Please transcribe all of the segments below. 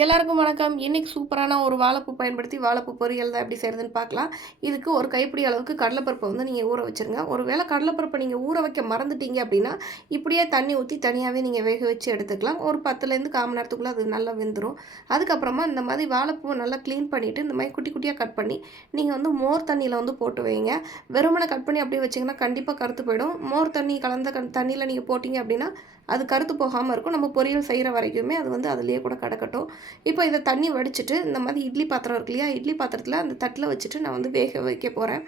எல்லாருக்கும் வணக்கம். இன்றைக்கி சூப்பரான ஒரு வாழைப்பூ பயன்படுத்தி வாழைப்பூ பொரியல் தான் எப்படி செய்கிறதுன்னு பார்க்கலாம். இதுக்கு ஒரு கைப்பிடி அளவுக்கு கடலைப்பருப்பை வந்து நீங்கள் ஊற வச்சுருங்க. ஒரு வேளை கடலைப்பருப்பை நீங்கள் ஊற வைக்க மறந்துட்டீங்க அப்படின்னா இப்படியே தண்ணி ஊற்றி தனியாகவே நீங்கள் வேக வச்சு எடுத்துக்கலாம். ஒரு பத்துலேருந்து கால் மணி நேரத்துக்குள்ளே அது நல்லா வெந்துடும் அதுக்கப்புறமா இந்த மாதிரி வாழைப்பூவை நல்லா க்ளீன் பண்ணிவிட்டு இந்த மாதிரி குட்டி குட்டியாக கட் பண்ணி நீங்கள் வந்து மோர் தண்ணியில் வந்து போட்டு வைங்க. வெறுமனை கட் பண்ணி அப்படியே வச்சிங்கன்னா கண்டிப்பாக கருத்து போயிடும். மோர் தண்ணி கலந்த கண் தண்ணியில் நீங்கள் போட்டிங்க அப்படின்னா அது கருத்து போகாமல் இருக்கும். நம்ம பொரியல் செய்கிற வரைக்குமே அது வந்து அதுலேயே கூட கிடக்கட்டும். இப்போ இதை தண்ணி வடிச்சிட்டு இந்த மாதிரி இட்லி பாத்திரம் இருக்கு இல்லையா? இட்லி பாத்திரத்தில் அந்த தட்டில் வச்சுட்டு நான் வந்து வேக வைக்க போகிறேன்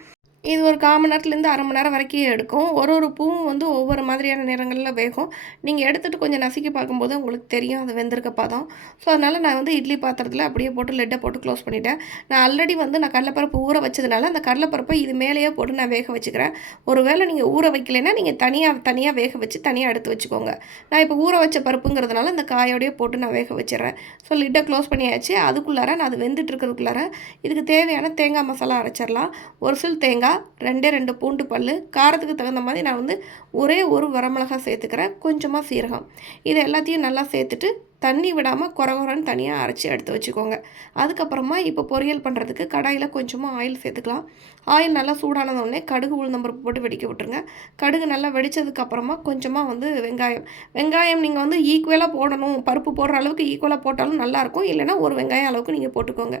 இது ஒரு கால் மணி நேரத்துலேருந்து அரை மணி நேரம் வரைக்கும் எடுக்கும். ஒரு ஒரு பூவும் வந்து ஒவ்வொரு மாதிரியான நேரங்களில் வேகும். நீங்கள் எடுத்துகிட்டு கொஞ்சம் நசுக்கி பார்க்கும்போது உங்களுக்கு தெரியும் அது வெந்திருக்க பதம். ஸோ அதனால் நான் வந்து இட்லி பாத்திரத்தில் அப்படியே போட்டு லெட்டை போட்டு க்ளோஸ் பண்ணிட்டேன். நான் ஆல்ரெடி வந்து நான் கடலைப்பருப்பு ஊற வச்சதுனால அந்த கடலைப்பருப்பை இது மேலேயே போட்டு நான் வேக வச்சுக்கிறேன். ஒருவேளை நீங்கள் ஊற வைக்கலைன்னா நீங்கள் தனியாக தனியாக வேக வச்சு தனியாக எடுத்து வச்சுக்கோங்க. நான் இப்போ ஊற வச்ச பருப்புங்கிறதுனால இந்த காயோடையே போட்டு நான் வேக வச்சிடுறேன் ஸோ லிட்டை க்ளோஸ் பண்ணியாச்சு. அதுக்குள்ளார நான் அது வெந்துட்டு இருக்கிறதுக்குள்ளார இதுக்கு தேவையான தேங்காய் மசாலா அரைச்சிடலாம் ஒரு சில் தேங்காய் ரெண்டே ரெண்டு பூண்டு பல் காரத்துக்கு தகுந்த மாதிரி நான் வந்து ஒரே ஒரு வரமிளகா சேர்த்துக்கிறேன். கொஞ்சமாக சீரகம். இது எல்லாத்தையும் நல்லா சேர்த்துட்டு தண்ணி விடாமல் குறகுறன்னு தனியாக அரைச்சி எடுத்து வச்சுக்கோங்க. அதுக்கப்புறமா இப்போ பொரியல் பண்ணுறதுக்கு கடாயில் கொஞ்சமாக ஆயில் சேர்த்துக்கலாம். ஆயில் நல்லா சூடானதுடனே கடுகு உளுந்தம்பருப்பு போட்டு வெடிக்க விட்டுருங்க. கடுகு நல்லா வெடித்ததுக்கப்புறமா கொஞ்சமாக வந்து வெங்காயம். வெங்காயம் நீங்கள் வந்து ஈக்குவலாக போடணும். பருப்பு போடுற அளவுக்கு ஈக்குவலாக போட்டாலும் நல்லாயிருக்கும் இல்லைனா ஒரு வெங்காயம் அளவுக்கு நீங்கள் போட்டுக்கோங்க.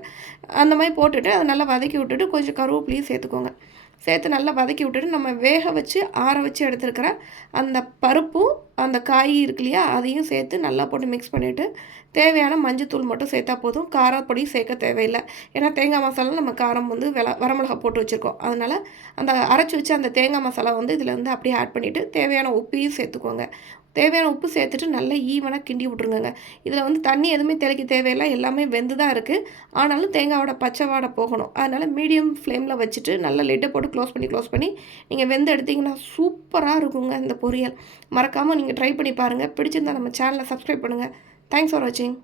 அந்த மாதிரி போட்டுட்டு அதை நல்லா வதக்கி விட்டுட்டு கொஞ்சம் கருவேப்பிலையும் சேர்த்துக்கோங்க. சேர்த்து நல்லா வதக்கி விட்டுட்டு நம்ம வேக வச்சு ஆற வச்சு எடுத்துருக்கிற அந்த பருப்பும் அந்த காய் இருக்கு இல்லையா அதையும் சேர்த்து நல்லா போட்டு மிக்ஸ் பண்ணிவிட்டு தேவையான மஞ்சத்தூள் மட்டும் சேர்த்தா போதும். காரப்பொடி சேர்க்க தேவையில்லை. ஏன்னா தேங்காய் மசாலா நம்ம காரம் வந்து வெல வரமிளகா போட்டு வச்சுருக்கோம். அதனால் அந்த அரைச்சி வச்சு அந்த தேங்காய் மசாலா வந்து இதில் வந்து அப்படியே ஆட் பண்ணிவிட்டு தேவையான உப்பையும் சேர்த்துக்கோங்க. தேவையான உப்பு சேர்த்துட்டு நல்லா ஈவனாக கிண்டி விட்ருங்க இதில் வந்து தண்ணி எதுவுமே தெளிக்க தேவையில்லை. எல்லாமே வெந்து தான் இருக்குது ஆனாலும் தேங்காவோட பச்சை வாடை போகணும். அதனால் மீடியம் ஃப்ளேமில் வச்சுட்டு நல்லா லிட்டை போட்டு க்ளோஸ் பண்ணி க்ளோஸ் பண்ணி நீங்கள் வெந்து எடுத்திங்கன்னா சூப்பராக இருக்குங்க இந்த பொரியல். மறக்காமல் நீங்கள் ட்ரை பண்ணி பாருங்கள் பிடிச்சிருந்தா நம்ம சேனலை சப்ஸ்கிரைப் பண்ணுங்கள் தேங்க்ஸ் ஃபார் வாட்சிங்